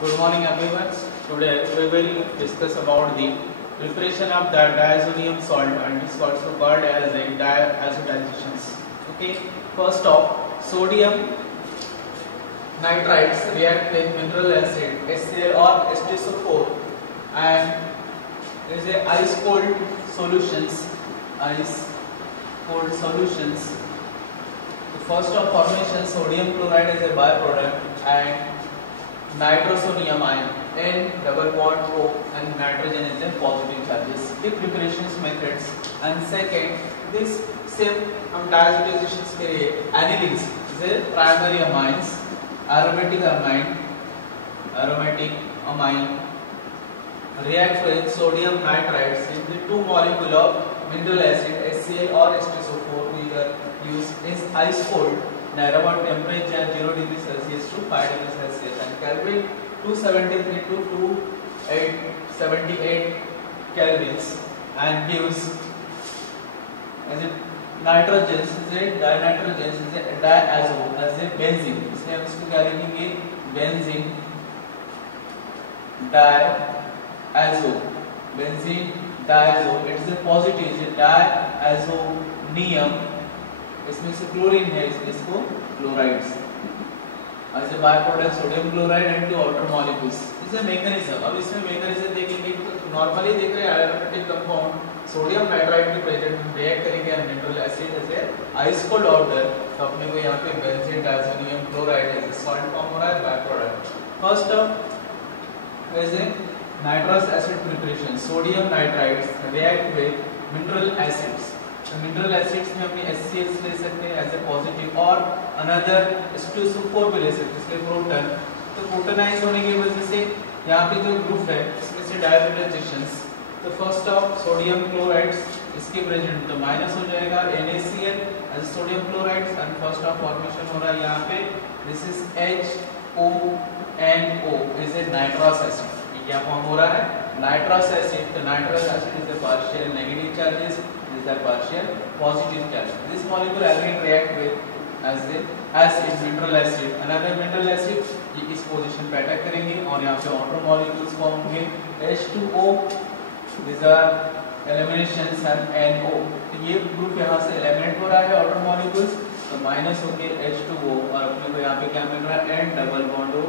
Good morning everyone. Today we will discuss about the preparation of the diazonium salt, and it's also called as a diazotizations. Okay. First off, sodium nitrites react with mineral acid HCl or H2SO4 and there is a ice cold solutions. The first of formation, sodium chloride is a byproduct and nitrosonium ion N double bond O and nitrogen is a positive charges. The preparations methods, and second this same हम diazotizations के लिए anilines जैसे primary amines, aromatic amine react with sodium nitrites in the two molecule of mineral acid HCl or H2SO4. We are use is ice cold near about temperature 0 degree Celsius to 5 degree Celsius and Kelvin 273 to 2878 kelvins and gives as a nitrogen dinitrogen is a diazo as a benzene. इसलिए हम इसको क्या लिखेंगे benzene diazo it is a positive is diazonium. इसमें से chlorine है इसलिए इसको chlorides as a byproduct sodium chloride and two outer molecules. This is a mechanism. अब इसमें mechanism देखेंगे तो normally देख रहे हैं aromatic compound सोडियम नाइट्राइट के प्रेजेंट रिएक्ट करेंगे मिनरल एसिड जैसे आइस कोल्ड ऑर्डर, तो अपने को यहाँ पे बेंजीन डायज़ोनियम क्लोराइड जैसे सॉल्ट फॉर्म हो रहा है बाय प्रोडक्ट. फर्स्ट ऑफ जैसे nitrous acid preparation, sodium nitrites react with mineral acids. Mineral acids में अपने HCl ले सकते हैं एज ए पॉजिटिव और अनदर H2SO4 भी ले सकते हैं इसके प्रोटॉन. तो प्रोटोनाइज होने की वजह से यहाँ पे जो ग्रुप है इसमें से डायजोटाइजेशंस. तो फर्स्ट ऑफ सोडियम क्लोराइड्स इसके प्रेजेंट तो माइनस हो जाएगा NaCl as sodium chlorides and first of formation हो रहा है यहाँ पे this is HONO is a nitrous acid. ये क्या फॉर्म हो रहा है नाइट्रस एसिड. तो nitrous acid is a partial negative charges, these are partial positive charge. This molecule again react with as in mineral acid. Another mineral acid ये इस position पे attack करेंगे और यहाँ पे outer molecules फॉर्म होंगे H2O. These are eliminations and NO. तो ये ग्रुप यहाँ से एलिमिनेट हो रहा है outer molecules, तो माइनस होंगे H2O और अपने को यहाँ पे क्या मिल रहा है N double bond O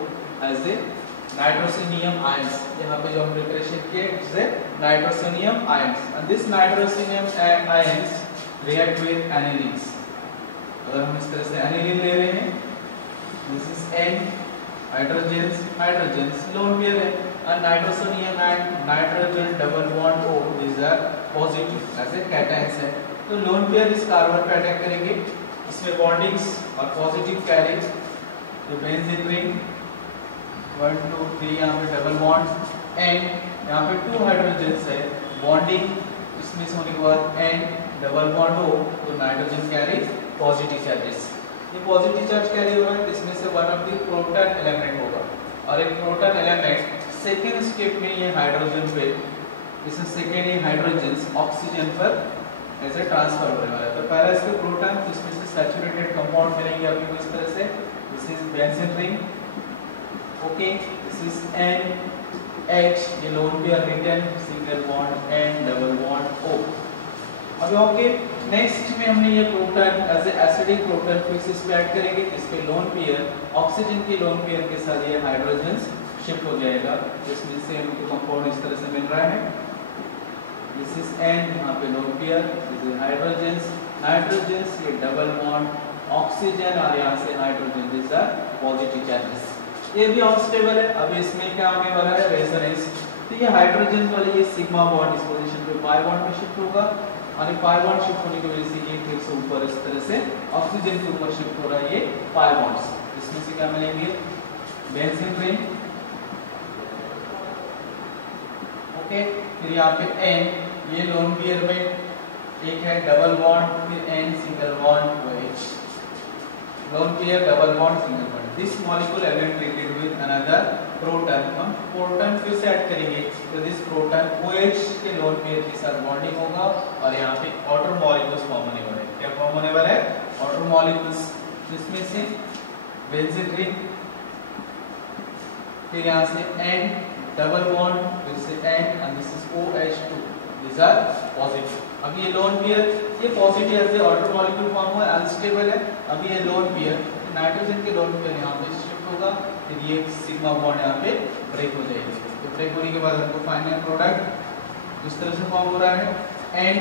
as a nitrosonium ions. यहाँ पे जो हम प्रिपरेशन किए इससे nitrosonium ions and this nitrosonium ions react with anilines. अगर हम इस तरह से aniline ले रहे हैं this is N hydrogens lone pair है and nitrosonium and nitrogen double bond O these are positive as a cations है. तो lone pair इस कार्बन पे अटैक करेंगे, इसमें बॉन्डिंग्स और पॉजिटिव कैरिज. तो बेंजीन रिंग 1 2 3 यहाँ पे डबल बॉन्ड एंड यहाँ पे 2 हाइड्रोजन्स है बॉन्डिंग इसमें से होने के बाद एंड डबल बॉन्ड हो तो नाइट्रोजन कैरी पॉजिटिव चार्जेस. ये पॉजिटिव चार्ज कैरी हो रहा है इसमें से one of the proton element होगा और एक प्रोटॉन एलिमेंट सेकेंड स्टेप में ये हाइड्रोजन पे इसमें सेकेंड ये हाइड्रोजन्स ऑक्सीजन पर ऐसे ट्रांसफर होने वाला है. तो पहला इसके प्रोटॉन तो इसमें से सैचुरेटेड कंपाउंड मिलेंगे आपको इस तरह से. This is benzene ring. Okay this is NH ये lone pair return single bond N double bond O. अब ओके नेक्स्ट में हमने ये proton as a acidic proton fix इस पे ऐड करेंगे. इस पे लोन पेयर ऑक्सीजन के लोन पेयर के साथ ये हाइड्रोजन्स शिफ्ट हो जाएगा जिसमें से हमको कंपाउंड इस तरह से मिल रहा है. दिस इज N यहाँ पे lone pair this is hydrogens ये डबल बॉन्ड ऑक्सीजन और यहाँ से hydrogen this are positive charges. ये भी अनस्टेबल है. अब इसमें क्या होने वाला है रेजोनेंस. तो ये हाइड्रोजन वाले ये सिग्मा बॉन्ड इस पोजीशन पे पाई बॉन्ड में शिफ्ट होगा और ये पाई बॉन्ड शिफ्ट होने की वजह से ये फिर से ऊपर इस तरह से ऑक्सीजन के ऊपर शिफ्ट हो रहा है ये पाई बॉन्ड्स. इसमें से क्या मिलेंगे बेंजीन रिंग. ओके फिर यहाँ पे N ये लोन पेयर में एक है डबल बॉन्ड फिर N single bond OH lone pair double bond single bond. This molecule again treated with another proton. हम प्रोटॉन फिर से ऐड करेंगे तो दिस प्रोटॉन OH के लोन पेयर के साथ बॉन्डिंग होगा और यहाँ पे outer molecules फॉर्म होने वाले हैं. क्या फॉर्म होने वाला है outer molecules. इसमें से बेंजीन रिंग, फिर यहाँ से N डबल बॉन्ड, फिर से N and this is OH2, these are positive. अभी ये लोन पेयर ये पॉजिटिव ऐसे ऑर्डर मॉलिक्यूल फॉर्म हुआ अनस्टेबल है, अभी ये लोन पेयर नाइट्रोजन के लोन पेयर यहाँ पे शिफ्ट होगा, फिर ये सिग्मा बॉन्ड यहाँ पे ब्रेक हो जाएगी। तो ब्रेक होने के बाद हमको फाइनल प्रोडक्ट इस तरह से फॉर्म हो रहा है। एंड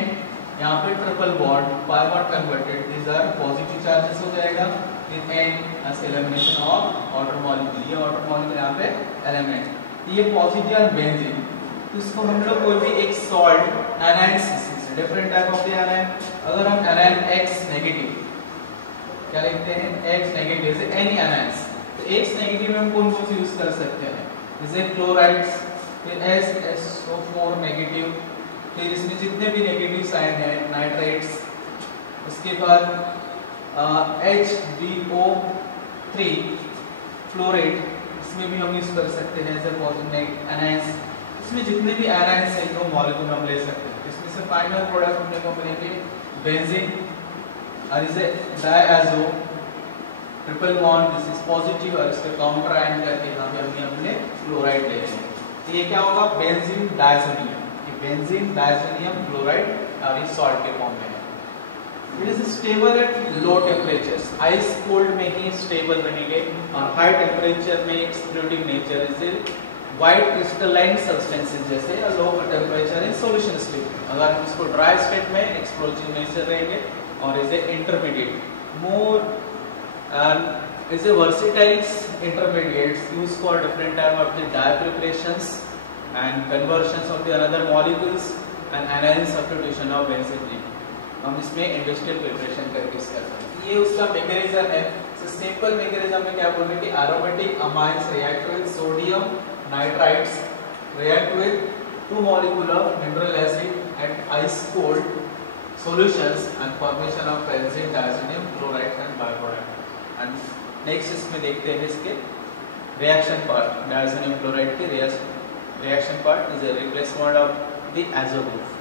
यहाँ पे triple bond pi bond converted, these are positive charges हो जाएगा। फिर N as elimination of water molecule, ये ऑर्डर मॉलिक्यूल यहाँ पे एलिमिनेट, ये पॉजिटिव और बेंजीन। तो इसको हम लोग कोई भी एक salt A9 different type of the A9, अगर हम एनाइन X नेगेटिव क्या लिखते हैं, X नेगेटिव से एनी एनाइंस, तो X नेगेटिव में हम कौन कौन से यूज कर सकते हैं, जैसे क्लोराइड्स, फिर SSO4 नेगेटिव, फिर इसमें जितने भी नेगेटिव साइन है नाइट्रेट्स, उसके बाद HBO3 फ्लोरेट, इसमें भी हम यूज कर सकते हैं एज पॉजिटिव एनाइंस। इसमें जितने भी एनाइंस हैं इनको मॉलिक्यूल हम ले सकते हैं। इसमें से फाइनल प्रोडक्ट हमने को मिलेंगे बेंजीन और इसे diazo triple bond, this is positive और इसके काउंटर आयन करके यहाँ पे हमने अपने क्लोराइड ले लेंगे। तो ये क्या होगा, बेंजीन डायज़ोनियम, ये बेंजीन डायज़ोनियम क्लोराइड और इस सॉल्ट के फॉर्म में है। It is stable at low temperatures, ice cold में ही स्टेबल रहेंगे और हाई टेम्परेचर में exploding nature, is white crystalline substances जैसे low temperature in solution state. अगर हम इसको ड्राई स्टेट में एक्सप्लोजिव नेचर रहेंगे और is intermediate more is a versatile intermediates used for different type of the dye preparations and conversions of the another molecules and anion substitution of benzene। हम इसमें industrial preparation करके इसका ये उसका mechanism है। Simple mechanism में क्या बोल रहे हैं कि aromatic amines react with sodium nitrides react with two molecule of mineral acid at ice cold solutions and formation of benzene diazonium chloride and byproduct। and next इसमें देखते हैं इसके reaction part, diazonium chloride के reaction part is a replacement of the azo group।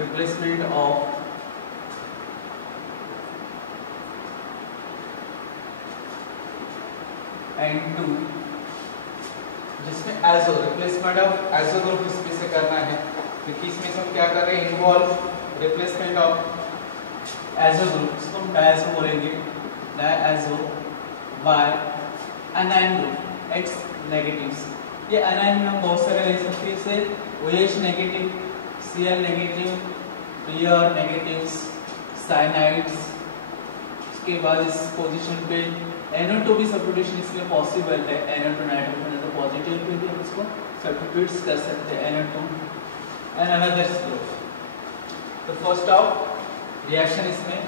Replacement of N2 जिसमें azo replacement of azo group इसमें से करना है, क्योंकि इसमें हम क्या कर रहे हैं involve replacement of azo group, इसको हम डायज़ो बोलेंगे, diazo by anion group X negatives. ये एनाइन में हम बहुत सारे ले सकते हैं, जैसे OH negative, Cl negative, Pr negatives, cyanides. उसके बाद इस पोजीशन पे NO2 भी सब्स्टिट्यूशन इसमें पॉसिबल है, NO2 नाइट्रोजन है तो पॉजिटिव पे भी हम इसको सब्स्टिट्यूट कर सकते हैं NO2 एंड अनदर ग्रुप। तो फर्स्ट ऑफ रिएक्शन इसमें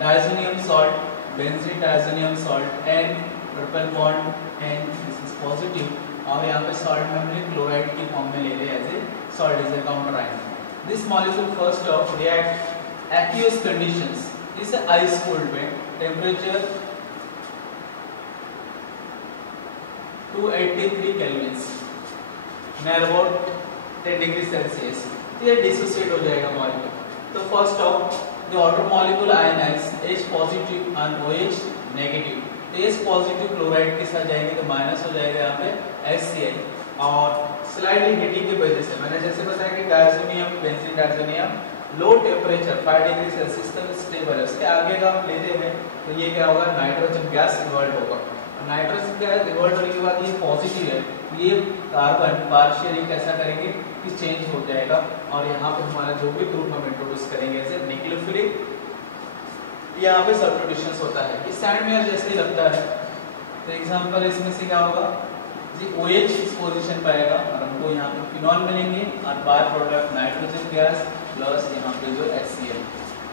diazonium salt, benzene diazonium salt and triple bond and this is positive, और यहाँ पे सॉल्ट में हमने क्लोराइड की फॉर्म में ले लिया as a salt is a counter ion. This molecule first of react aqueous conditions, इस आइस कोल्ड में temperature 283 kelvin near about 10 degree Celsius, ये डिसोसिएट हो जाएगा मॉलिक्यूल। तो first of the water molecule ionise H positive and OH negative, तो H positive chloride के साथ जाएंगे तो माइनस हो जाएगा यहाँ पे HCl, और स्लाइडली हीटिंग की वजह से मैंने जैसे बताया कि diazonium benzene diazonium low temperature 5 degree Celsius तक स्टेबल है। उसके आगे का हम लेते हैं तो ये क्या होगा, नाइट्रोजन गैस रिवॉल्ट होगा। नाइट्रोजन गैस रिवॉल्ट होने के बाद ये पॉजिटिव है, ये कार्बन पार्शियली कैसा करेंगे कि चेंज हो जाएगा, और यहाँ पे हमारा जो भी ग्रुप हम इंट्रोड्यूस करेंगे जैसे न्यूक्लियोफिलिक, यहाँ पे सब्स्टिट्यूशन होता है, ये सैंड मेयर जैसे ही लगता है। तो एग्जांपल इसमें से क्या होगा, जी OH इस पोजीशन पर आएगा और हमको यहाँ पे फिनॉल मिलेंगे और by product nitrogen gas plus यहाँ पे जो HCl।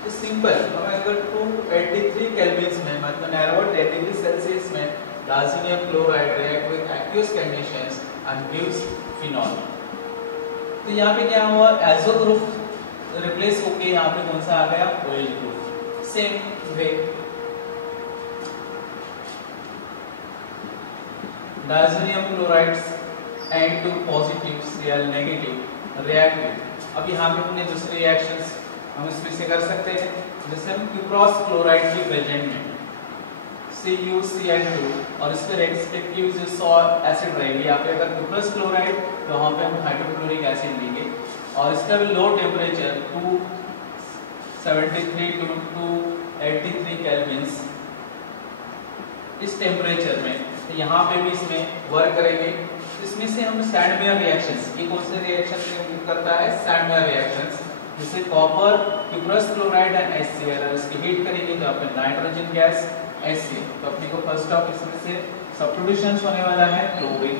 तो सिंपल, हमें अगर 283 केल्विन में मतलब अराउंड 10 डिग्री सेल्सियस में diazonium chloride react with aqueous conditions and gives phenol. तो यहाँ पे क्या हुआ, एजो ग्रुप रिप्लेस होके यहाँ पे कौन सा आ गया, OH group. Same way diazonium chlorides N2 positive Cl negative react with. अब यहाँ पे हमने दूसरे रिएक्शंस हम इसमें से कर सकते हैं, जैसे हम क्यूप्रॉस क्लोराइड के प्रेजेंट में CuCl2 और इसके रेस्पेक्टिव जो सॉल्ट एसिड रहेगी, यहाँ पे अगर क्यूप्रस क्लोराइड तो वहाँ पे हम हाइड्रोक्लोरिक एसिड लेंगे और इसका भी लो टेम्परेचर 273 to 283 केल्विन इस टेम्परेचर में, तो यहाँ पे भी इसमें वर्क करेंगे। इसमें से हम सैंडमेयर रिएक्शंस, ये कौन से रिएक्शन करता है, सैंडमेयर रिएक्शंस, जिसे copper cuprous chloride and HCl और इसकी हीट करेंगे तो अपने नाइट्रोजन गैस HCl। तो अपने को फर्स्ट ऑफ इसमें से सब्स्टिट्यूशंस होने वाला है क्लोरीन।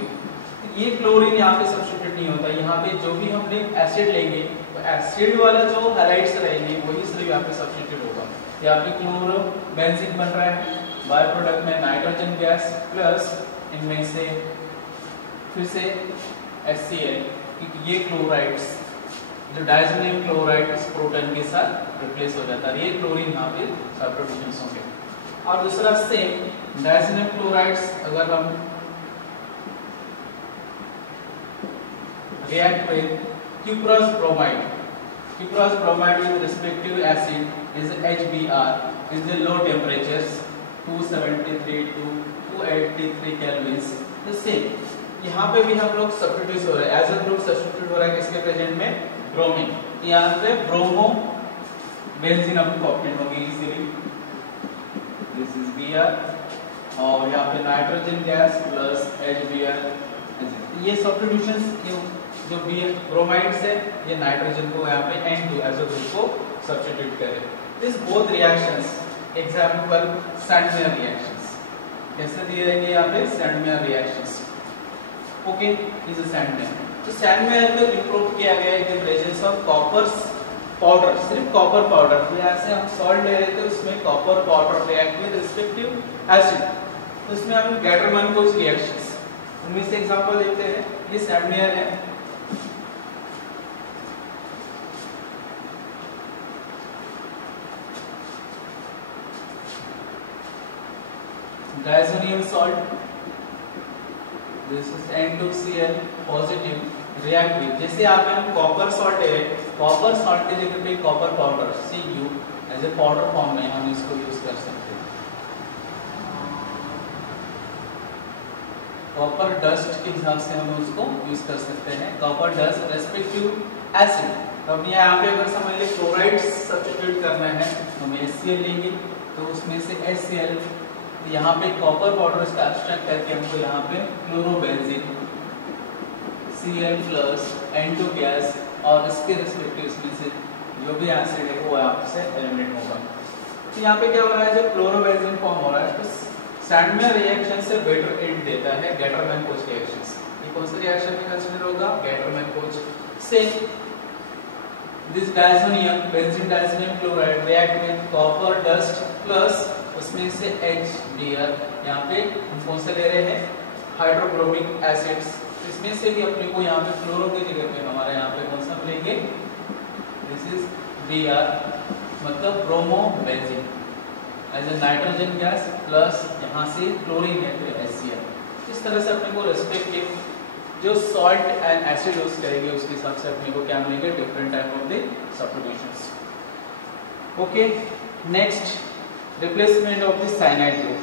ये क्लोरीन यहाँ पे सब्स्टिट्यूट नहीं होता, यहाँ पे जो भी हमने एसिड लेंगे तो एसिड वाला जो हैलाइड्स रहेंगे वही सिर्फ यहाँ पे सब्स्टिट्यूट होगा। यहाँ पे क्लोरो बेंजीन बन रहा है, बाय प्रोडक्ट में नाइट्रोजन गैस प्लस इनमें से फिर से HCl, क्योंकि ये क्लोराइड्स जो डायज़ोनियम क्लोराइड इस प्रोटॉन के साथ रिप्लेस हो जाता है, ये क्लोरीन यहाँ पे सब्स्टिट्यूशंस होंगे। और दूसरा सेम डायज़ोनियम क्लोराइड्स अगर हम react with cuprous bromide with respective acid is HBr is the low temperatures 273 to 283 kelvins। तो सेम यहाँ पे भी हम लोग सब्स्टिट्यूट हो रहे हैं, एज अ ग्रुप सब्स्टिट्यूट हो रहा है किसके प्रेजेंट में, ब्रोमीन। तो यहाँ पे ब्रोमो बेंजीन अपनी ऑप्टेन होगी इजीली, दिस इज Br और यहाँ पे नाइट्रोजन गैस प्लस HBr। ये सब्स्टिट्यूशंस जो ब्रोमाइड से ये नाइट्रोजन को यहाँ पे N2 एज अ ग्रुप को सब्स्टिट्यूट करें। This both reactions example Sandmeyer reactions कैसे दिए रहेंगे यहाँ पे, Sandmeyer reactions. Okay, is a Sandmeyer. तो सैंडमेयर को इंप्रूव किया गया है in the presence of copper powder, सिर्फ कॉपर पाउडर। तो यहाँ से हम सॉल्ट ले रहे थे, उसमें copper powder react with respective acid, तो इसमें हम गैटरमैन कोच रिएक्शंस, उनमें से एग्जांपल देखते हैं। ये सैंडमेयर है, diazonium salt, this is N2Cl positive react with, जैसे यहाँ पे हम कॉपर सॉल्ट है, कॉपर सॉल्ट की जगह पे copper powder Cu as a powder form में हम इसको यूज कर सकते हैं। कॉपर डस्ट के हिसाब से हम उसको यूज कर सकते हैं, कॉपर डस्ट रेस्पेक्टिव एसिड। तो अब यहाँ पे अगर समझ ले क्लोराइड सब्स्टिट्यूट करना है तो हम HCl लेंगे, तो उसमें से HCl यहाँ पे कॉपर पाउडर इसका एक्सट्रैक्ट करके हमको यहाँ पे chlorobenzene Cl plus N2 gas और इसके रिस्पेक्टिव इसमें से जो भी एसिड है वो आपसे एलिमिनेट होगा। तो यहाँ पे क्या हो रहा है, जब क्लोरोबेंजीन फॉर्म हो रहा है तो सैंडमेयर रिएक्शन से बेटर एड देता है गैटरमैन कोच रिएक्शंस। ये कौन सा रिएक्शन में कंसीडर होगा, गैटरमैन कोच से। This diazonium benzene diazonium chloride react with copper dust plus उसमें से HBr, यहाँ पे हम कौन सा ले रहे हैं, हाइड्रोक्लोरिक एसिड्स। इसमें से भी अपने को यहाँ पे क्लोरो की जगह पे हमारे यहाँ पे कौन सा मिलेंगे, दिस इज Br मतलब bromo benzene as a nitrogen gas plus यहाँ से क्लोरीन है फिर HCl। इस तरह से अपने को रेस्पेक्टिव जो सॉल्ट एंड एसिड यूज करेंगे उसके हिसाब से अपने को क्या मिलेंगे, different type of the substitutions. Okay, next replacement of the cyanide group।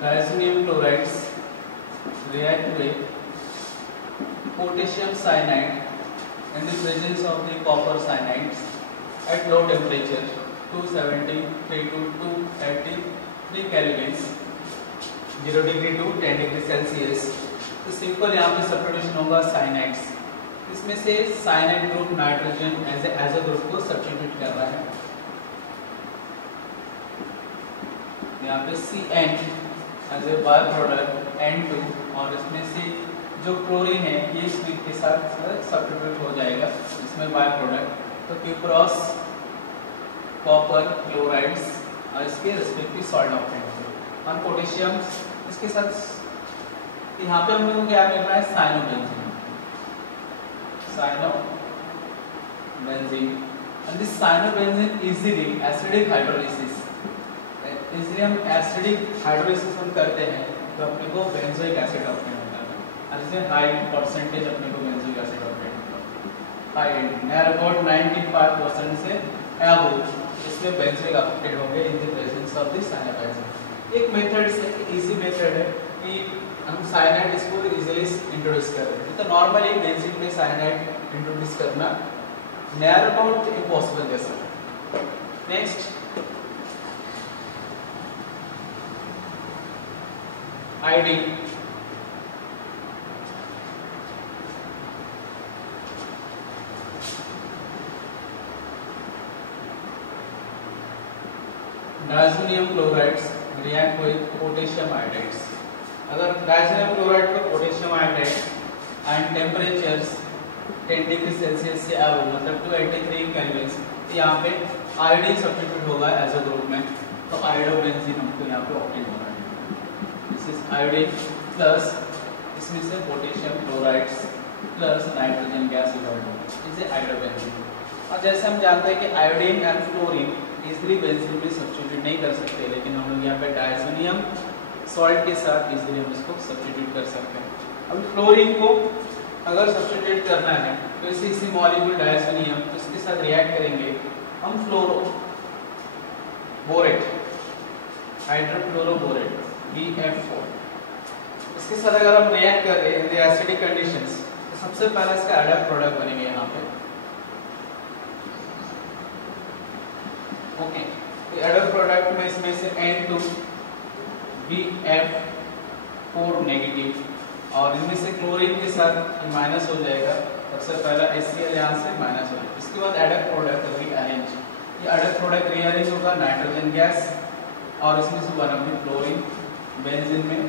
Diazonium chlorides react with potassium cyanide in the presence of the copper cyanides at low temperature 273 to 283 Kelvin 0 degree to 10 degree Celsius. तो simple यहाँ पे substitution होगा cyanides. इसमें से cyanide group nitrogen as a group को substitute कर रहा है। यहाँ पे CN as a by product N2 और इसमें से जो क्लोरीन है ये इसमें के साथ सब्स्टिट्यूट हो जाएगा इसमें बाय प्रोडक्ट। तो क्यूप्रोस कॉपर क्लोराइड्स और इसके रिस्पेक्टिव सॉल्ट ऑप्टेंट और पोटेशियम इसके साथ यहाँ पे हम लोग को क्या मिल रहा है cyanobenzene and this cyanobenzen easily acidic hydrolysis इसलिए हम एसिडिक हाइड्रोलिसिस हम करते हैं तो अपने को बेंजोइक एसिड ऑब्टेन होता है और इसमें हाई परसेंटेज अपने को बेंजोइक एसिड ऑब्टेन होता है हाई नियर अबाउट 95% से अबव इसमें बेंजोइक ऑब्टेन होंगे in the presence of the cyanobenzene. एक मेथड से इजी मेथड है कि हम साइनाइड इसको इजीली इंट्रोड्यूस कर रहे हैं। तो नॉर्मली बेंजीन में साइनाइड इंट्रोड्यूस करना नियर अबाउट इम्पॉसिबल जैसा। Next iodine diazonium chlorides react with potassium iodides. अगर डायज़ोनियम क्लोराइड को potassium iodide and temperatures 10 degree Celsius से अबव मतलब 283 केल्विन तो यहाँ पे आयोडीन सब्स्टिट्यूट होगा एज अ ग्रुप में। तो आयोडोबेंजीन हमको यहाँ पे ऑब्टेन होगा। दिस इज आयोडीन प्लस इसमें से potassium chlorides plus nitrogen gas is iodobenzene. और जैसे हम जानते हैं कि iodine and fluorine easily benzene में सब्स्टिट्यूट नहीं कर सकते, लेकिन हम लोग यहाँ पे डायज़ोनियम सॉल्ट के साथ इजीली हम इसको सब्स्टिट्यूट कर सकते हैं। अब फ्लोरीन को अगर सब्स्टिट्यूट करना है तो इसी मॉलिक्यूल डायज़ोनियम तो इसके साथ रिएक्ट करेंगे हम फ्लोरो बोरेट हाइड्रोफ्लोरोबोरेट BF4। इसके साथ अगर हम रिएक्ट कर रहे हैं इन एसिडिक कंडीशंस तो सबसे पहले इसका एडप्ट प्रोडक्ट बनेंगे यहाँ पे। ओके तो एडप्ट प्रोडक्ट में इसमें से N2 BF4 नेगेटिव और इनमें से क्लोरीन के साथ माइनस हो जाएगा। सबसे पहला HCl यहाँ से माइनस हो जाएगा। इसके बाद एडप्ट प्रोडक्ट रीअरेंज, ये एडप्ट प्रोडक्ट रीअरेंज होगा नाइट्रोजन गैस और इसमें से वन अपनी क्लोरीन बेंजीन में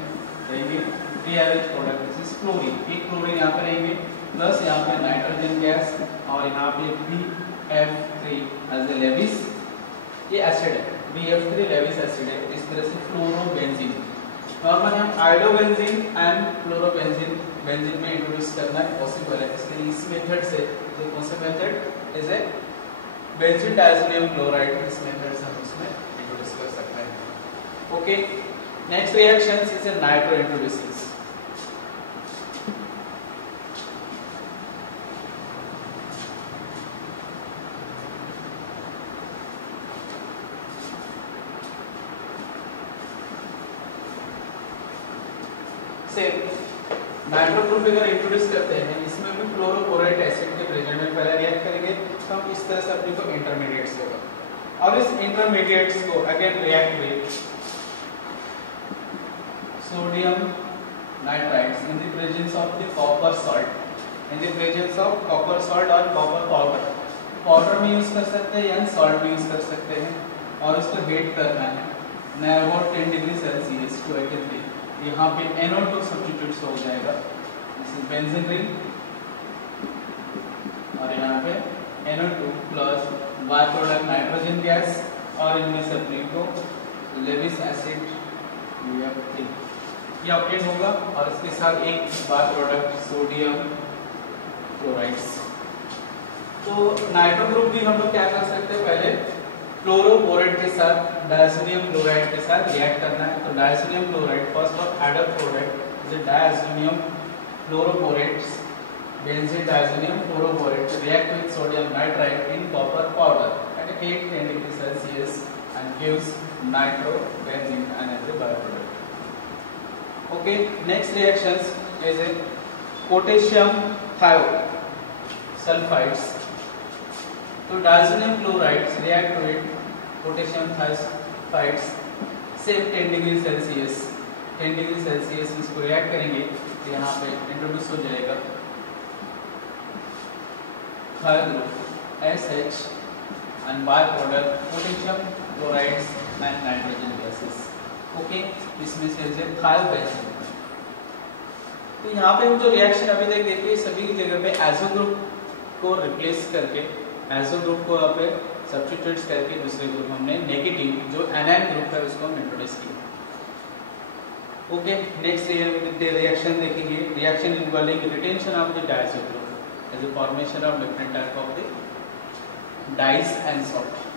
रहेंगे rearrange product this is chlorine. एक क्लोरीन यहाँ पे रहेंगे प्लस यहाँ पे नाइट्रोजन गैस और यहाँ पे BF3 एज ए लेविस ये एसिड है BF3 लेविस एसिड है। इस तरह से फ्लोरोबेंजीन नॉर्मली हम आयोडोबेंजीन एंड फ्लोरोबेंजीन बेंजीन में इंट्रोड्यूस करना पॉसिबल है। इसलिए इस मेथड से कौन सा method is a benzene diazonium chloride, इस मेथड से हम इसमें इंट्रोड्यूस कर सकते हैं। Okay next reaction is a nitro introducing. से नाइट्रो ग्रुप अगर इंट्रोड्यूस करते हैं इसमें भी फ्लोरोबोरेट एसिड के प्रेजेंट में पहले रिएक्ट करेंगे तो हम इस तरह से अपने को इंटरमीडिएट्स होगा और इस इंटरमीडिएट्स को again react with sodium nitrides in the presence of the copper salt in the presence of copper salt और कॉपर पाउडर। पाउडर में यूज कर सकते हैं या सॉल्ट में यूज कर सकते हैं और उसको हीट करना है नियर अबाउट 10 डिग्री सेल्सियस 283। यहाँ पे NO2 सब्स्टिट्यूट हो जाएगा दिस इज बेंजीन रिंग और यहाँ पे NO2 plus by product nitrogen gas और इनमें से अपने को लेविस एसिड BF3 ये ऑब्टेन होगा और इसके साथ एक बाय प्रोडक्ट सोडियम क्लोराइड्स। तो नाइट्रो ग्रुप भी हम लोग क्या कर सकते हैं पहले फ्लोरोबोरेट के साथ डायज़ोनियम क्लोराइड के साथ रिएक्ट करना है। तो diazonium chloride first of adapt product is diazonium fluoroborates benzene diazonium fluoroborate react with sodium nitrite in copper powder at 810 degrees Celsius and gives nitrobenzene and as a byproduct. Okay, next reactions is a potassium thiosulfides तो diazonium chlorides react with potassium thiocides same 10 degree Celsius 10 degree Celsius इसको react करेंगे तो यहाँ पे introduce हो जाएगा thio group SH and byproduct potassium chlorides and nitrogen gases. Okay, इसमें से थायोबेंजीन। तो यहाँ पे हम जो रिएक्शन अभी तक देखिए सभी की जगह पे एजो ग्रुप को रिप्लेस करके एजो ग्रुप को यहाँ पे सब्स्टिट्यूट करके दूसरे ग्रुप हमने नेगेटिव जो एनायन ग्रुप है उसको हम इंट्रोड्यूस किया। ओके, नेक्स्ट रिएक्शन देखेंगे, reaction involving retention of the diazo group as a formation of different type of the dyes and salt.